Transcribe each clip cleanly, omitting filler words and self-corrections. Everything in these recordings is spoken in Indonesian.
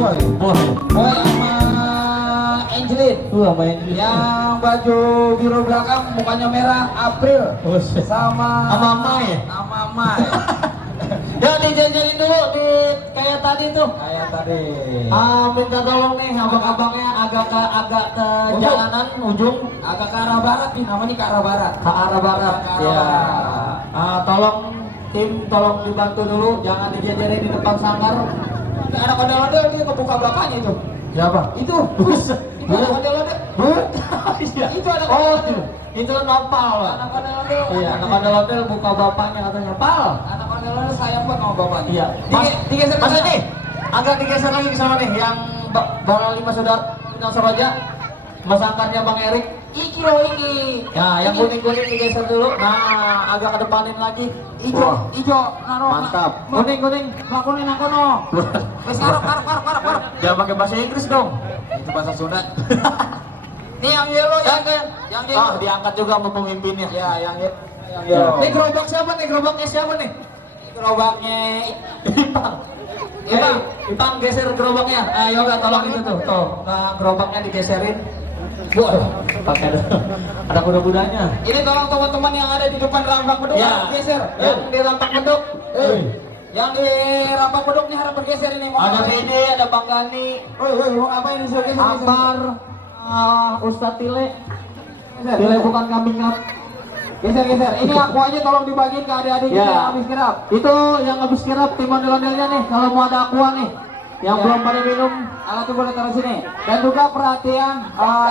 Boy sama Angelin. Sama Angelin. Yang baju biru belakang mukanya merah April. Sama Mai. Sama Mai. Ya dijajalin dulu di kayak tadi tuh. Kayak tadi. Minta tolong nih abang-abangnya agak ke Ujung. jalanan ujung Agak ke arah barat nih, namanya ke arah barat. ke arah barat. Ke arah Ya. barat. Tolong tim tolong dibantu dulu, jangan dijajarin di depan sanggar. Anak ondel-ondel dia ngebuka bapaknya itu. Siapa? Itu. Itu anak ondel-ondel. Iya. Itu anak Oh, ondel-ondel. itu nopal, Pak. Anak ondel-ondel. Iya, anak ondel-ondel buka bapaknya katanya, "Pal." Anak ondel-ondel sayang banget sama bapaknya. Iya. Mas, Digeser ke Mas sana. ini agak digeser lagi ke sana nih, yang Bala 5 Saudara Pinang Soroja, Mas angkatnya Bang Erik. Iki loh iki. Ya, yang Ini. kuning-kuning digeser dulu. Nah, agak kedepanin lagi. Ijo, naruh. Mantap. Kuning-kuning. Bak kuning nang kono. Wes karep. Jangan pakai bahasa Inggris dong. Itu bahasa Sunda. Nih yang yellow yang yellow. Diangkat juga sama pemimpinnya. Ya, yang Ya. yellow. Ini gerobak siapa nih? Gerobaknya siapa nih? Gerobaknya Ipang. Ipang geser gerobaknya. Ayo Kak, tolong itu tuh. Tuh, gerobaknya digeserin. Wah, pakai ada kuda-kudanya. ini tolong teman-teman yang ada di depan rampak beduk Ya, geser. yang di rampak beduk. Yang di rampak beduk nih harus bergeser ini. Ada Dede, ada Bang Gani, Mau ngapain ini geser? Akbar, Ustadz Tile. Tile bukan kambing kap. Geser. Ini aku aja tolong dibagiin ke adik-adik kita Ya. yang habis kirap. Itu yang habis kirap tim ondel-ondelnya nih. Kalau mau ada aqua nih, yang Ya. belum pada minum. Alat itu boleh taruh sini. Dan juga perhatian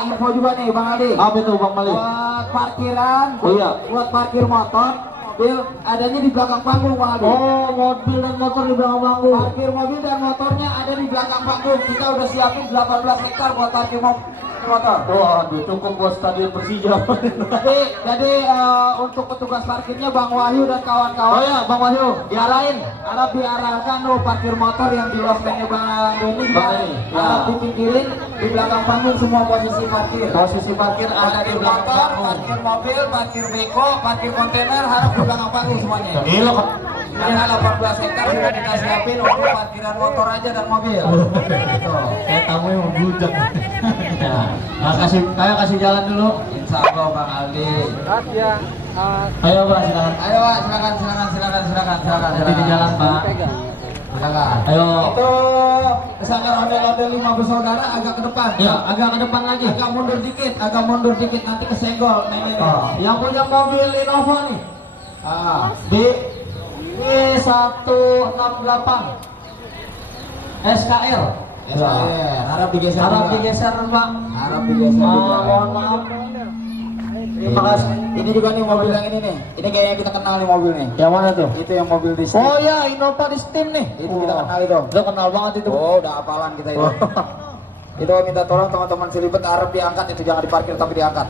info juga nih Bang Adi. Apa itu Bang Mali? Buat parkiran, Oh iya. buat parkir motor, mobil adanya di belakang panggung Bang Adi. Oh, mobil dan motor di belakang panggung. Parkir mobil dan motornya ada di belakang panggung. Kita udah siapin 18 hektar buat parkir motor. Waduh, cukup buat stadion Persija. Jadi untuk petugas parkirnya Bang Wahyu dan Oh kawan-kawan ya, Bang Wahyu, diarahin. harap diarahkan parkir motor yang di loftingnya Bang Doni Bang Doni, ya. harap dipinggirin di belakang panggung semua posisi parkir. Posisi parkir ada di Parkir belakang motor, panggung. parkir mobil, parkir beko, parkir kontainer harap di belakang panggung semuanya. Gila kok. Karena 18 hektar sudah kita siapin untuk parkiran motor aja dan mobil. Gitu. Kayak tamu yang membludak. Ya, kasih jalan dulu. Insya Allah Bang Aldi. Ayo Pak, silakan. Ayo Pak, silakan. Nanti di jalan Pak. Silakan. Ayo. Itu sanggar ondel-ondel 5 bersaudara agak ke depan. Ya, agak ke depan lagi. Agak mundur dikit nanti kesenggol. Yang punya mobil Innova nih. B168 SKR. Harap digeser. Harap juga. digeser Pak. Harap digeser. juga. Mohon maaf. Terima kasih. Ini juga nih mobil yang ini nih. Ini kayaknya kita kenal nih mobil nih. Yang mana tuh? Itu yang mobil di sini. Oh ya, Innova di Steam nih. Itu kita kenal itu. Udah kenal banget itu. Oh, udah hafalan kita itu. Itu minta tolong teman-teman Silibet harap diangkat itu jangan diparkir tapi diangkat.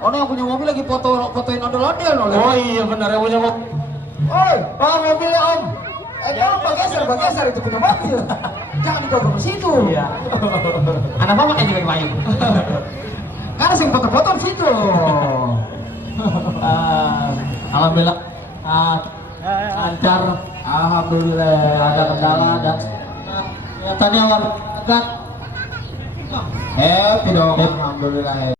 Oh, ini yang punya mobil lagi fotoin ondel-ondel loh. Oh iya benar yang punya mobil. Oi, Pak mobilnya Om. jangan bergeser itu punya mobil. Jangan didorong ke situ. Iya. Anak mama kayak gini payung. Karena sing foto-foto di situ. Alhamdulillah lancar. Alhamdulillah. Ada kendala dan kelihatannya warga Happy dong. Alhamdulillah.